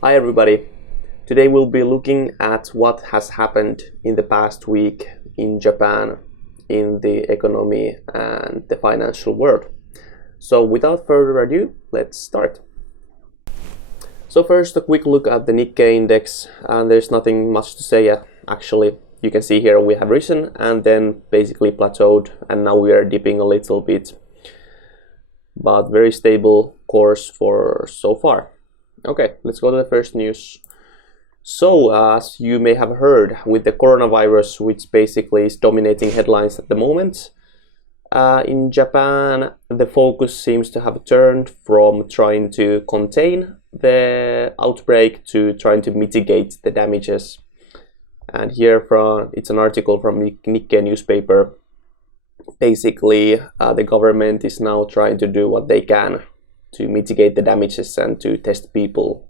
Hi everybody. Today we'll be looking at what has happened in the past week in Japan, in the economy and the financial world. So without further ado, let's start. So first a quick look at the Nikkei index, and there's nothing much to say actually. You can see here we have risen and then basically plateaued, and now we are dipping a little bit, but very stable course for so far. Okay, let's go to the first news. So, as you may have heard, with the coronavirus, which basically is dominating headlines at the moment, in Japan, the focus seems to have turned from trying to contain the outbreak to trying to mitigate the damages. And here it's an article from Nikkei newspaper. Basically, the government is now trying to do what they can to mitigate the damages and to test people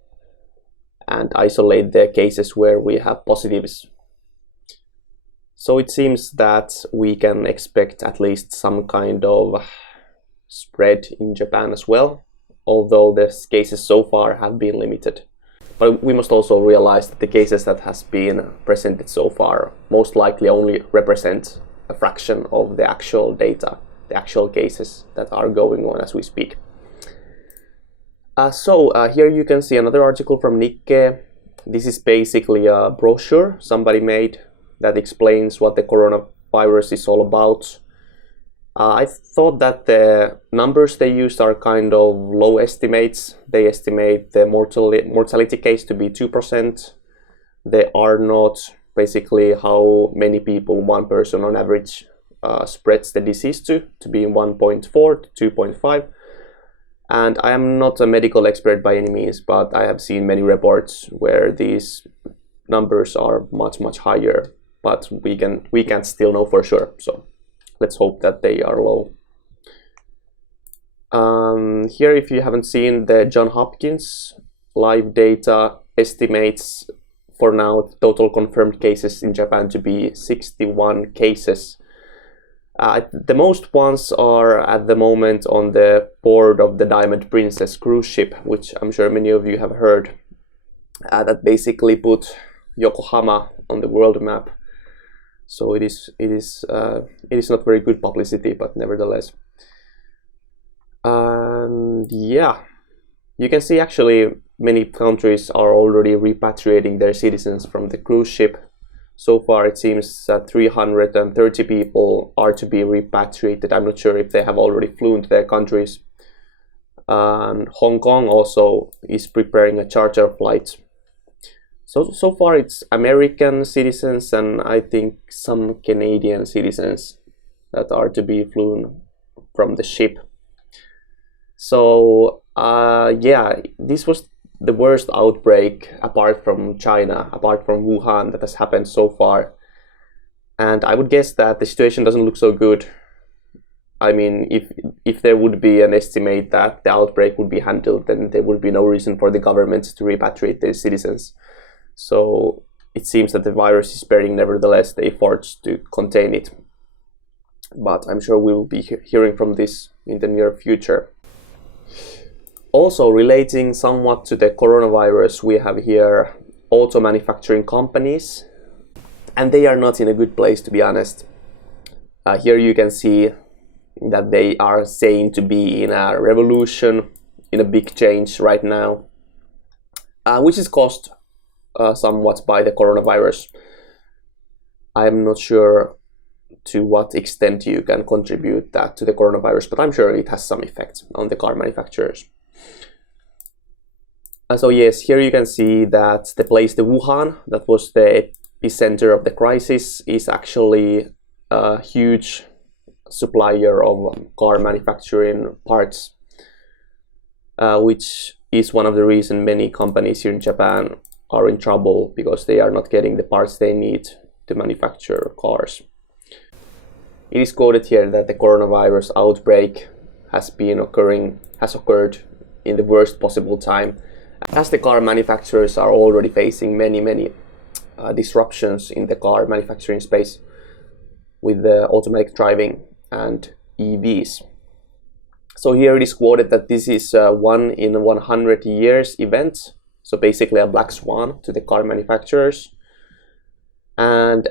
and isolate the cases where we have positives. So it seems that we can expect at least some kind of spread in Japan as well, although the cases so far have been limited. But we must also realize that the cases that has been presented so far most likely only represent a fraction of the actual data, the actual cases that are going on as we speak. Here you can see another article from Nikkei. This is basically a brochure somebody made that explains what the coronavirus is all about. I thought that the numbers they used are kind of low estimates. They estimate the mortality case to be 2%. They are not basically how many people one person on average spreads the disease to be 1.4 to 2.5. And I am not a medical expert by any means, but I have seen many reports where these numbers are much higher, but we can't still know for sure. So let's hope that they are low. Here, if you haven't seen, the John Hopkins live data estimates for now total confirmed cases in Japan to be 61 cases. The most ones are at the moment on the board of the Diamond Princess cruise ship, which I'm sure many of you have heard, that basically put Yokohama on the world map. So it is not very good publicity, but nevertheless. And yeah, you can see actually many countries are already repatriating their citizens from the cruise ship. So far, it seems that 330 people are to be repatriated. I'm not sure if they have already flown to their countries. And Hong Kong also is preparing a charter flight. So far, it's American citizens and I think some Canadian citizens that are to be flown from the ship. So yeah, this was the worst outbreak apart from China, apart from Wuhan, that has happened so far. And I would guess that the situation doesn't look so good. I mean, if there would be an estimate that the outbreak would be handled, then there would be no reason for the government to repatriate their citizens. So it seems that the virus is spreading nevertheless, the efforts to contain it. But I'm sure we will be hearing from this in the near future. Also relating somewhat to the coronavirus, we have here auto manufacturing companies, and they are not in a good place, to be honest. Here you can see that they are saying to be in a revolution, in a big change right now, which is caused somewhat by the coronavirus. I'm not sure to what extent you can contribute that to the coronavirus, but I'm sure it has some effect on the car manufacturers. So yes, here you can see that the Wuhan, that was the epicenter of the crisis, is actually a huge supplier of car manufacturing parts, which is one of the reasons many companies here in Japan are in trouble, because they are not getting the parts they need to manufacture cars. It is quoted here that the coronavirus outbreak has occurred in the worst possible time, as the car manufacturers are already facing many disruptions in the car manufacturing space with the automatic driving and EVs. So here it is quoted that this is 1 in 100 years event. so basically a black swan to the car manufacturers. And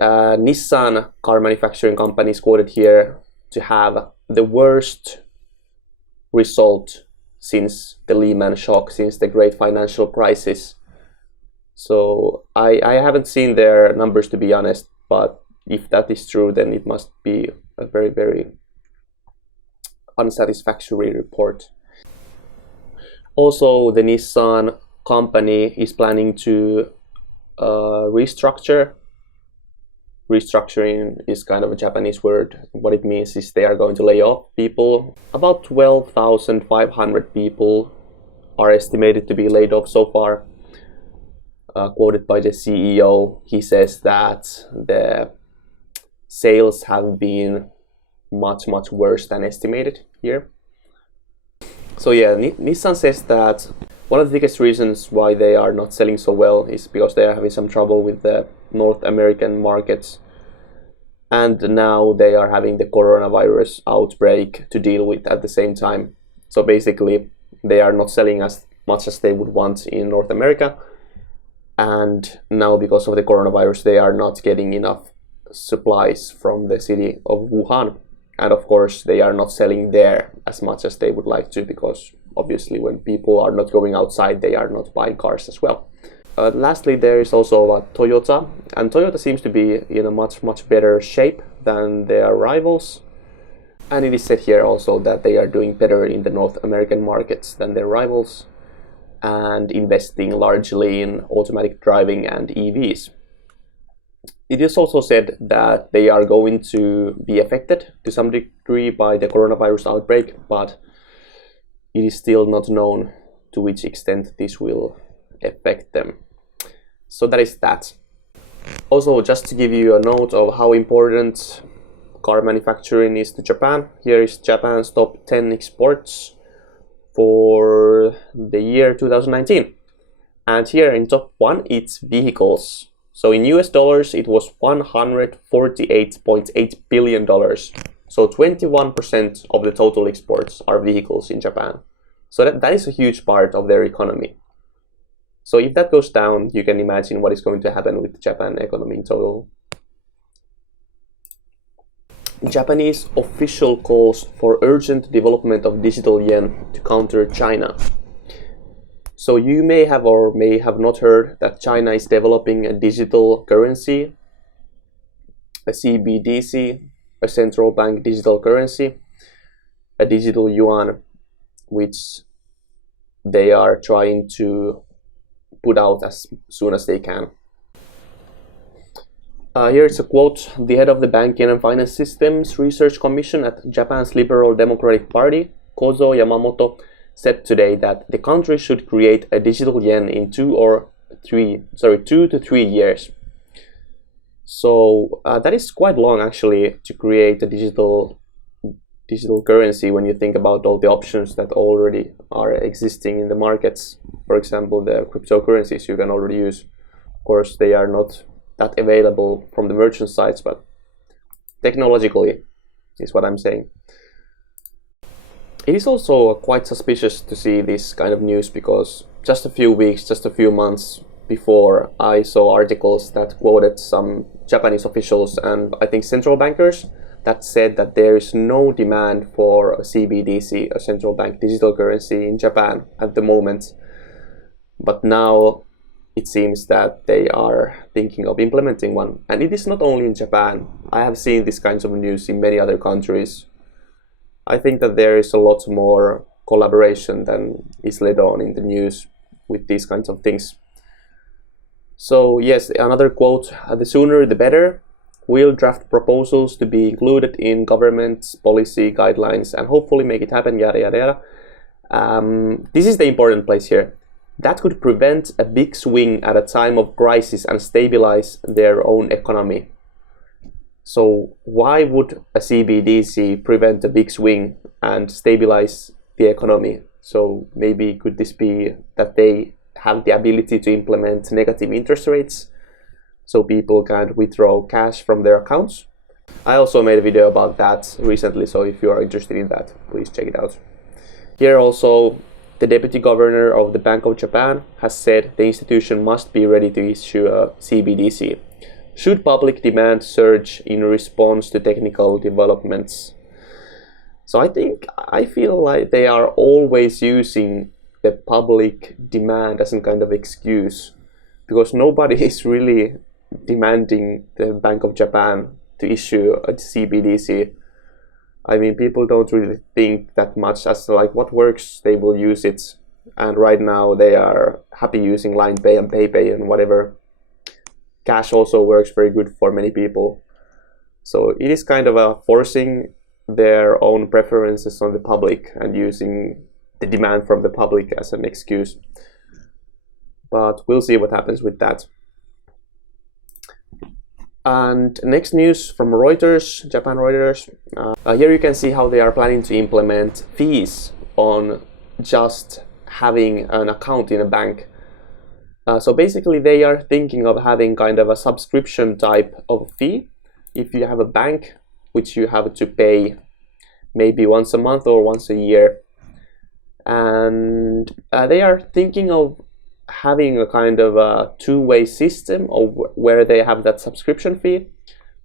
Nissan car manufacturing company is quoted here to have the worst result since the Lehman shock, since the great financial crisis. So I haven't seen their numbers, to be honest, but if that is true, then it must be a very, very unsatisfactory report. Also, the Nissan company is planning to restructure. Restructuring is kind of a Japanese word. What it means is they are going to lay off people. About 12,500 people are estimated to be laid off so far. Quoted by the CEO, he says that the sales have been much worse than estimated here. So yeah, Nissan says that one of the biggest reasons why they are not selling so well is because they are having some trouble with the North American markets, and now they are having the coronavirus outbreak to deal with at the same time. So basically they are not selling as much as they would want in North America, and now because of the coronavirus they are not getting enough supplies from the city of Wuhan, and of course they are not selling there as much as they would like to, because obviously when people are not going outside they are not buying cars as well. Lastly, there is also Toyota, and Toyota seems to be in a much better shape than their rivals, and it is said here also that they are doing better in the North American markets than their rivals and investing largely in automatic driving and EVs. It is also said that they are going to be affected to some degree by the coronavirus outbreak, but it is still not known to which extent this will affect them. So that is that. Also, just to give you a note of how important car manufacturing is to Japan, here is Japan's top 10 exports for the year 2019. And here in top 1, it's vehicles. So in US dollars, it was $148.8 billion. So 21% of the total exports are vehicles in Japan. So that is a huge part of their economy. So if that goes down, you can imagine what is going to happen with the Japan economy in total. Japanese official calls for urgent development of digital yen to counter China. So you may have or may have not heard that China is developing a digital currency, a CBDC, a central bank digital currency, a digital yuan, which they are trying to put out as soon as they can. Here's a quote. The head of the Banking and Finance Systems Research Commission at Japan's Liberal Democratic Party, Kozo Yamamoto, said today that the country should create a digital yen in 2 to 3 years. So that is quite long actually to create a digital currency when you think about all the options that already are existing in the markets. For example, the cryptocurrencies you can already use. Of course, they are not that available from the merchant sites, but technologically is what I'm saying. It is also quite suspicious to see this kind of news because just a few months before, I saw articles that quoted some Japanese officials and I think central bankers that said that there is no demand for a CBDC, a central bank digital currency in Japan at the moment. But now it seems that they are thinking of implementing one. And it is not only in Japan. I have seen these kinds of news in many other countries. I think that there is a lot more collaboration than is let on in the news with these kinds of things. So yes, another quote, the sooner the better. We'll draft proposals to be included in government's policy guidelines and hopefully make it happen, yada yada yada. This is the important place here. That could prevent a big swing at a time of crisis and stabilize their own economy. So why would a CBDC prevent a big swing and stabilize the economy? So maybe could this be that they have the ability to implement negative interest rates so people can't withdraw cash from their accounts? I also made a video about that recently, so if you are interested in that, please check it out. Here also the deputy governor of the Bank of Japan has said the institution must be ready to issue a CBDC should public demand surge in response to technical developments. So I feel like they are always using the public demand as a kind of excuse, because nobody is really demanding the Bank of Japan to issue a CBDC. I mean, people don't really think that much as like what works, they will use it. And right now they are happy using Line Pay and PayPay and whatever. Cash also works very good for many people. So it is kind of a forcing their own preferences on the public and using the demand from the public as an excuse. But we'll see what happens with that. And next news from Reuters, Japan Reuters. Here you can see how they are planning to implement fees on just having an account in a bank. So basically they are thinking of having kind of a subscription type of fee. If you have a bank, which you have to pay maybe once a month or once a year. And they are thinking of having a kind of a two-way system of where they have that subscription fee.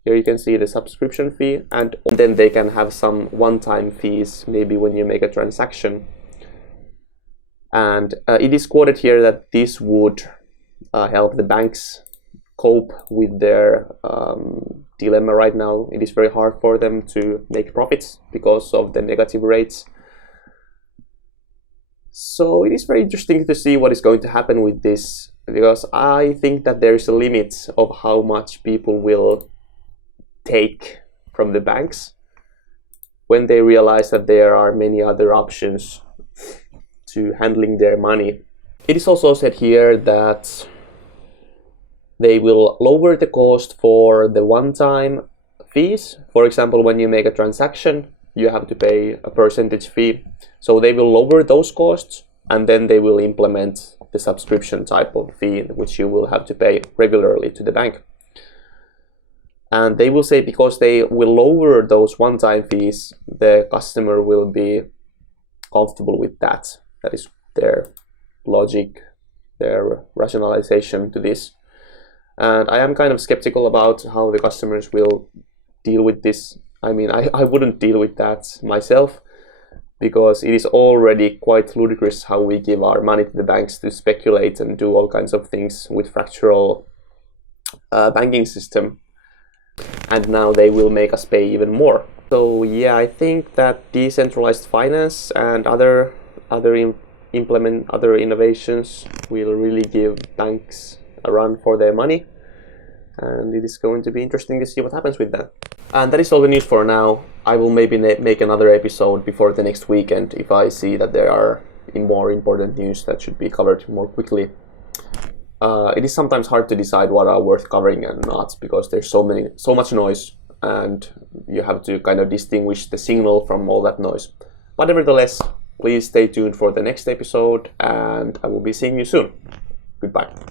Here you can see the subscription fee, and then they can have some one-time fees, maybe when you make a transaction. And it is quoted here that this would help the banks cope with their dilemma right now. It is very hard for them to make profits because of the negative rates. So it is very interesting to see what is going to happen with this, because I think that there is a limit of how much people will take from the banks when they realize that there are many other options to handling their money. It is also said here that they will lower the cost for the one-time fees. For example, when you make a transaction, you have to pay a percentage fee. So they will lower those costs, and then they will implement the subscription type of fee, which you will have to pay regularly to the bank. And they will say because they will lower those one-time fees, the customer will be comfortable with that. That is their logic, their rationalization to this. And I am kind of skeptical about how the customers will deal with this. I mean, I wouldn't deal with that myself, because it is already quite ludicrous how we give our money to the banks to speculate and do all kinds of things with fractional banking system. And now they will make us pay even more. So yeah, I think that decentralized finance and other innovations will really give banks a run for their money, and it is going to be interesting to see what happens with that. And that is all the news for now. I will maybe make another episode before the next weekend if I see that there are more important news that should be covered more quickly. It is sometimes hard to decide what are worth covering and not, because there's so much noise, and you have to kind of distinguish the signal from all that noise. But nevertheless, please stay tuned for the next episode, and I will be seeing you soon. Goodbye.